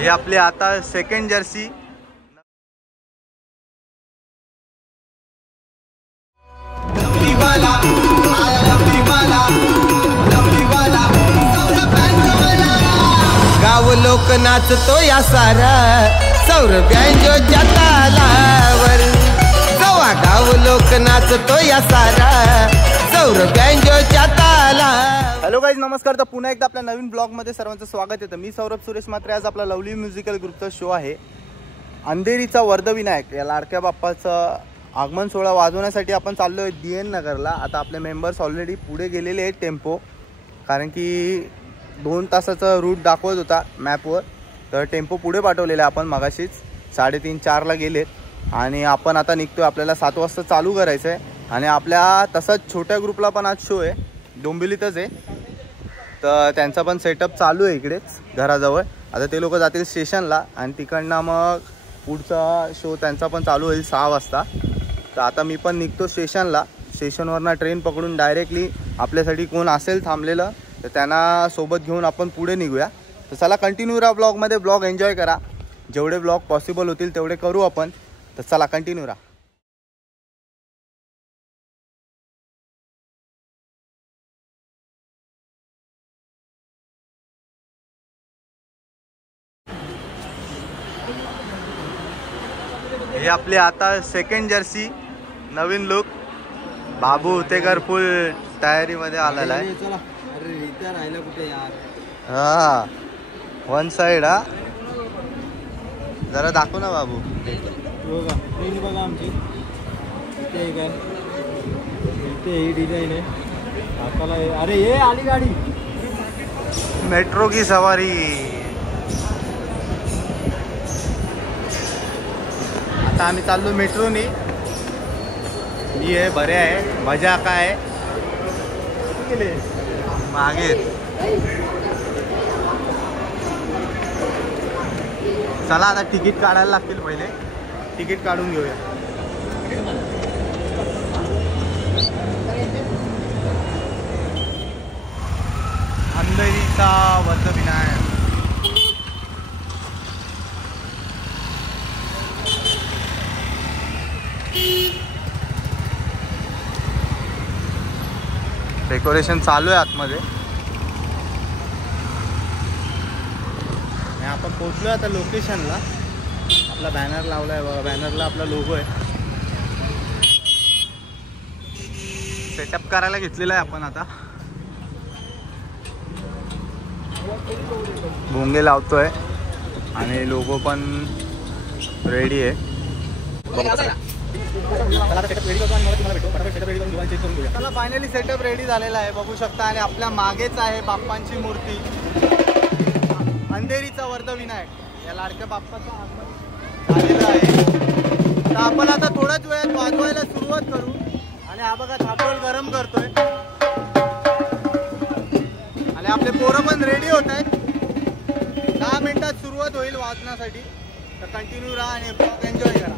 हे आपले आता सेकंड जर्सी गाव लोक नाचतो या सारा सौरभ्यांजोच्या तालावर जवा गाव लोक नाचतो या सारा सौरभ्यांजोच्या तालावर। हॅलो गाईज नमस्कार। तर पुन्हा एकदा आपल्या नवीन ब्लॉगमध्ये सर्वांचं स्वागत आहे। मी सौरभ सुरेश मात्रे। आज आपला लवली म्युझिकल ग्रुपचा शो आहे। अंधेरीचा वर्धविनायक या लाडक्या बाप्पाचं आगमन सोहळा वाजवण्यासाठी आपण चाललो आहे DN नगरला। आता आपले मेंबर्स ऑलरेडी पुढे गेलेले आहेत टेम्पो, कारण की 2 तासाचा रूट दाखवत होता मॅपवर, तर टेम्पो पुढे पाठवलेला आपण मगाशीच 3:30-4ला गेलेत आणि आपण आता निघतोय। आपल्याला 7 वाजता चालू करायचं आहे आणि आपल्या तसंच छोट्या ग्रुपला पण आज शो आहे, डोंबिवलीतच आहे, तर त्यांचा पण सेटअप चालू आहे इकडेच घराजवळ। आता ते लोक जातील स्टेशनला आणि तिकडनं मग पुढचा शो त्यांचा पण चालू होईल 6 वाजता। तर आता मी पण निघतो स्टेशनला। स्टेशनवरनं ट्रेन पकडून डायरेक्टली आपल्यासाठी कोण असेल थांबलेलं तर त्यांना सोबत घेऊन आपण पुढे निघूया। तर चला कंटिन्यू राहा ब्लॉगमध्ये, ब्लॉग एन्जॉय करा। जेवढे ब्लॉग पॉसिबल होतील तेवढे करू आपण, तर चला कंटिन्यू राहा। हे आपले आता सेकंड जर्सी नवीन लुक। बाबू उतेकर फुल तयारी मध्ये आलेला आहे। हा वन साइड हा जरा दाखव ना बाबू। बघा आमची इथे ही डिझाइन आहे आपल्याला। अरे ये आली गाडी, मेट्रो की सवारी। आता आम्ही चाललो मेट्रोनी। ही आहे बरे आहे मजा काय मागे। चला आता तिकीट काढायला लागतील, पहिले तिकीट काढून घेऊया। अंधेरीचा वर्धविनायक। डेकोरेशन चालू आहे आतमध्ये आणि आपण पोहोचलोय आता लोकेशनला। आपला बॅनर लावला आहे बघा, बॅनरला आपला लोगो आहे। सेटअप करायला घेतलेला आहे आपण आता। भोंगे लावतोय आणि लोगो पण रेडी आहे। चला फायनली सेटअप रेडी झालेला आहे, बघू शकता। आणि आपल्या मागेच आहे बाप्पांची मूर्ती, अंधेरीचा वर्धविनायक या लाडक्या बाप्पाचं आगमन झालेलं आहे। तर आपण आता थोड्याच वेळात वाजवायला सुरुवात करू। आणि हा बघा थापटोल गरम करतोय आणि आपले पोरं पण रेडी होत आहेत। 10 मिनिटात सुरुवात होईल वाजण्यासाठी, तर कंटिन्यू राहा आणि ब्लॉग एन्जॉय करा।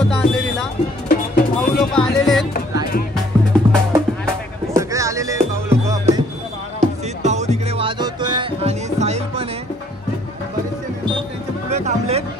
होता अंधेरीला. भाऊ लोक आलेले आहेत, सगळे आलेले आहेत भाऊ लोक आपले. सीत भाऊ तिकडे वाजवतोय आणि साहिल पण आहे. बरेचसे मेंबर त्यांचे पुढे थांबलेत.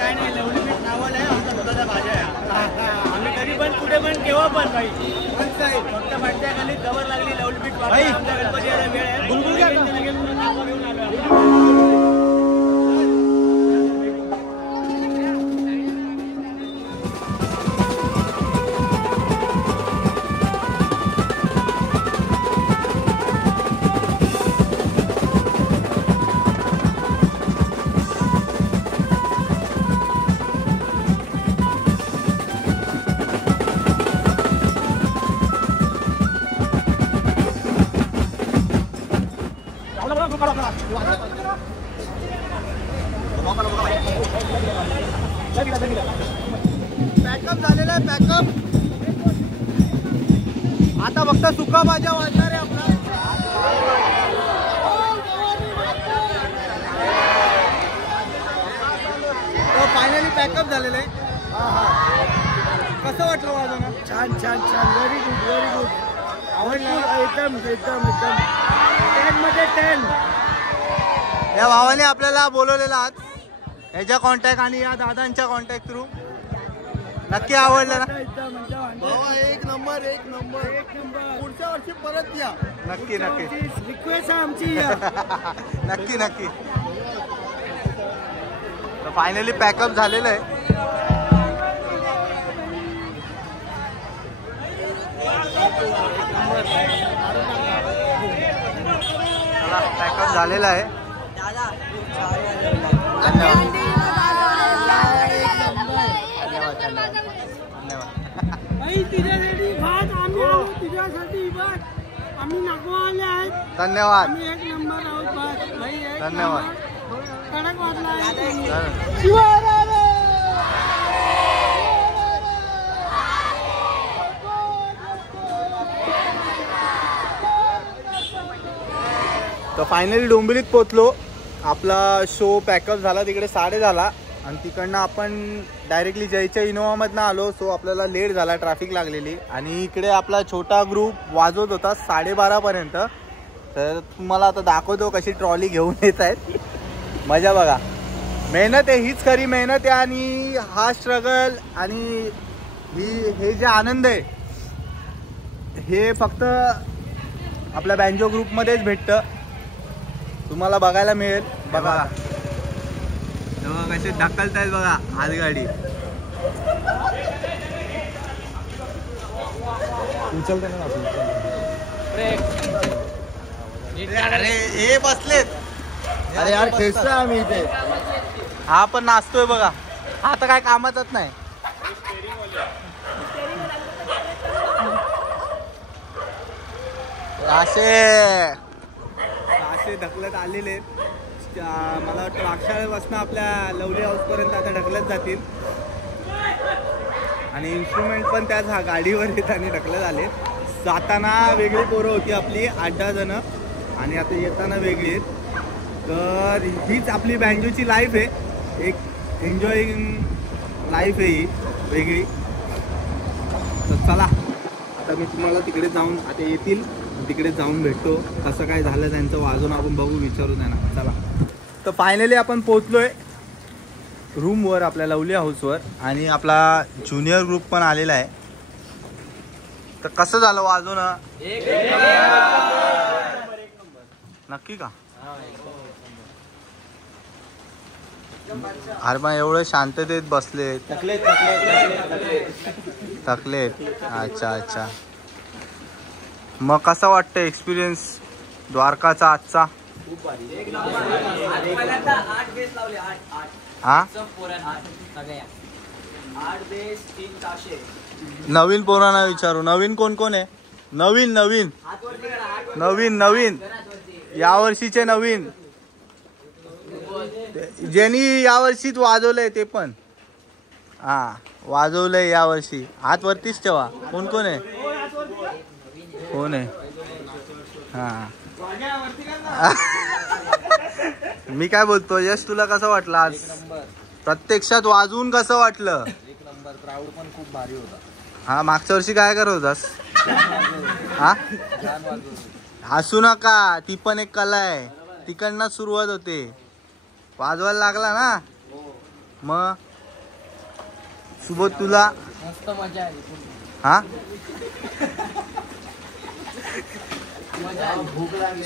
काय नाही, लवली पीठ नावाला आहे आमचा स्वतःचा भाज्या आहे. आम्ही कधी पण पुढे पण केव्हा पण भाई फक्त भाज्या खाली कवर लागली लवली पीठ आमच्या गणपती यायला वेळ आहे. बुलबुल घेऊन आलो. पॅकअप झालेला आहे. पॅकअप आता फक्त सुका भाज्या वाढणार आहे आपला. फायनली पॅकअप झालेलं आहे. कसं वाटलं वाजवणं? छान छान छान, व्हेरी गुड व्हेरी गुड. आवडलं एकदम एकदम एकदम 10 मध्ये 10. या भावाने आपल्याला बोलवलेला आहात, ह्याच्या कॉन्टॅक्ट आणि या दादांच्या कॉन्टॅक्ट थ्रू. नक्की आवडलं ना? एक नंबर एक नंबर एक नंबर. पुढच्या वर्षी परत या. नक्की नक्की रिक्वेस्ट आहे आमची. नक्की नक्की. तर फायनली पॅकअप झालेलं आहे. पॅकअप झालेला आहे. धन्यवाद. आम्ही नागवा आले आहेत. धन्यवाद. आम्ही एक नंबर आहोत भाई. धन्यवाद. कडक वाटला. तर फायनली डोंबिवलीत पोचलो. आपला शो पॅकअप झाला, तिकडे 7:30 झाला आणि तिकडनं आपण डायरेक्टली जयच्या इनोवामधनं आलो. सो आपल्याला लेट झाला, ट्रॅफिक लागलेली. आणि इकडे आपला छोटा ग्रुप वाजवत होता 12:30पर्यंत. तर तुम्हाला आता दाखवतो कशी ट्रॉली घेऊन येत आहेत. मजा बघा. मेहनत आहे, हीच खरी मेहनत आहे. आणि हा स्ट्रगल आणि हे जे आनंद आहे हे फक्त आपल्या बँजो ग्रुपमध्येच भेटतं. तुम्हाला बघायला मिळेल. बघा कसे ढकलतायत बघा आजगाडी. अरे हे बसलेत. अरे यार खेचतोय आम्ही इथे. हा पण नाचतोय बघा. हा तर काय कामातच नाही. असे ढकलत आलेले आहेत. मला वाटतं वागशाळेपासून आपल्या लवली हाऊसपर्यंत आता ढकलत जातील. आणि इन्स्ट्रुमेंट पण त्याच गाडीवर येत आणि ढकलत आले. जाताना वेगळी पोरं होती आपली 8-10 जण आणि आता येताना वेगळी आहेत. तर हीच आपली बँजोची लाईफ आहे. एक एन्जॉईंग लाईफ आहे ही वेगळी. तर चला आता मी तुम्हाला तिकडे जाऊन, आता येतील तिकडे जाऊन भेटतो. कसं काय झालं त्यांचं वाजून आपण बघू, विचारू त्यांना. चला. तर फायनली आपण पोचलोय रूमवर आपल्या लवली हाऊसवर. आणि आपला ज्युनियर ग्रुप पण आलेला आहे. तर कसं झालं वाजवणं? नक्की का? अरे पण एवढं शांततेत बसले. थकलेत. अच्छा अच्छा. मग कसा वाटतं एक्सपिरियन्स द्वारकाचा आजचा? हा नवीन पोरांना विचारू. नवीन कोण कोण आहे? नवीन नवीन नवीन नवीन यावर्षीचे नवीन ज्यांनी यावर्षीच वाजवलंय ते पण. हा वाजवलंय यावर्षी. हात वरतीच ठेवा. कोण कोण आहे? कोण आहे? हा मी काय बोलतो यश, तुला कसं वाटलं आज प्रत्यक्षात वाजवून? कसं वाटलं? एक नंबर. क्राऊड पण खूप भारी होता. हा मागच्या वर्षी काय करत होतास? हा हसू नका, ती पण एक कला आहे, तिकडनं सुरुवात होते. वाजवायला लागला ना मग सुबोध तुला मस्त मजा आली. हा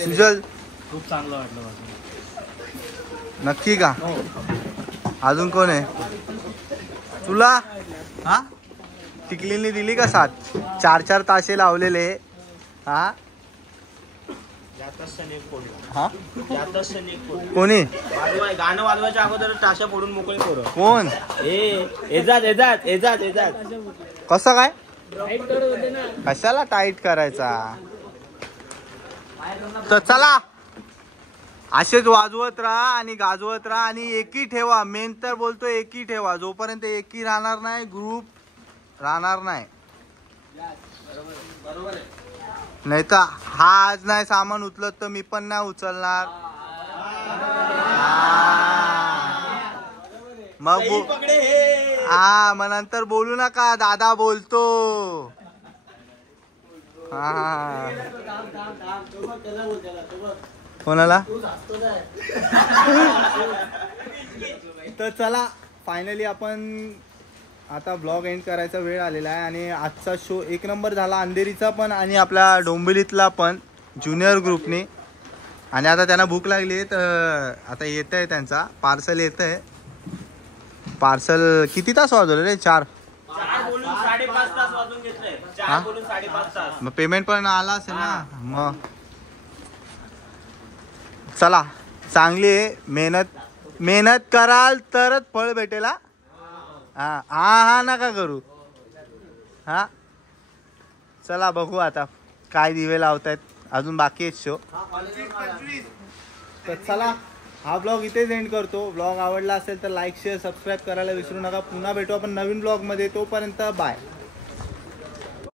सुजल खूप चांगलं वाटलं. नक्की का? अजून कोण आहे तुला? हा टिकलीने दिली का साथ? 4 ताशे लावलेले. हा हा कोणी गाणं वाजवायच्या अगोदर ताशा फोडून मोकळे पोरं. कोण? एजाज कसं काय? कशाला टाईट करायचा? तर चला असेच वाजवत राहा आणि गाजवत राहा आणि एकी ठेवा. मेन तर बोलतो एकी ठेवा. जोपर्यंत एकी राहणार नाही ग्रुप राहणार नाही. नाही तर हा आज नाही सामान उचलत तर मी पण नाही उचलणार. मग मग नंतर बोलू नका दादा बोलतो. हा कोणाला? तर चला फायनली आपण आता ब्लॉग एंड करायचा वेळ आलेला आहे आणि आजचा शो 1 नंबर झाला अंधेरीचा पण आणि आपल्या डोंबिवलीतला पण ज्युनियर ग्रुपने. आणि आता त्यांना भूक लागली आहे तर आता येत आहे त्यांचा पार्सल येत आहे. पार्सल किती तास वाजवले रे? 4 बोलून 5.5 तास वाजून घेतलंय. 4 बोलून 5.5 तास. मग पेमेंट पण आला असेल ना. मग चला चांगली आहे. मेहनत कराल तरच फळ भेटेल. हा हा नका करू. हा चला बघू आता काय दिवे लावतायत. अजून बाकी आहेत शो. तर चला हा ब्लॉग इथेच एंड करतो. ब्लॉग आवडला असेल तर लाईक शेअर सबस्क्राईब करायला विसरू नका. पुन्हा भेटू आपण नवीन ब्लॉगमध्ये. तोपर्यंत बाय.